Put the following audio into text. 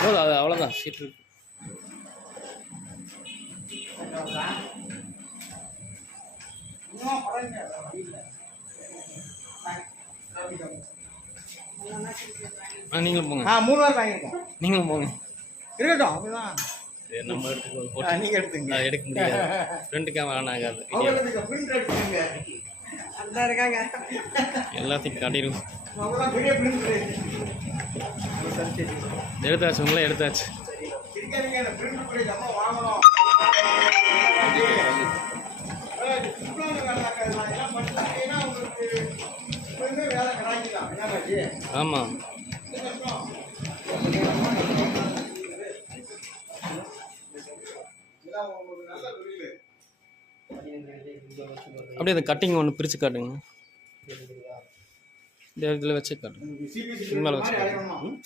போதும் அது அவ்வளோதான் சீட் இருக்கு. நீங்களும் போங்க. 3 வாரம் வாங்கிருக்கோம். நீங்களும் போங்க. இருக்கட்டும் அப்படிதான். சரி நம்ம எடுத்துக்கோ. நீங்க எடுத்துங்க. எடுக்க முடியாது. ஃப்ரண்ட் கேமரா ஆன் ஆகாது. பிரிண்ட் எடுத்துங்க. அந்த இருக்காங்க. எல்லாத்தையும் காட்டிடுவோம். அவங்களாம் பெரிய பிரிண்ட் எடுத்தாச்சு உங்களே எடுத்தாச்சு. இருக்காங்க பிரிண்ட் பண்ணி நம்ம வாங்கணும். ஆமாம் அப்படியே அந்த கட்டிங் ஒன்று பிரித்து காட்டுங்க. இந்த இடத்துல வச்சு காட்டுங்க. மேலே வச்சு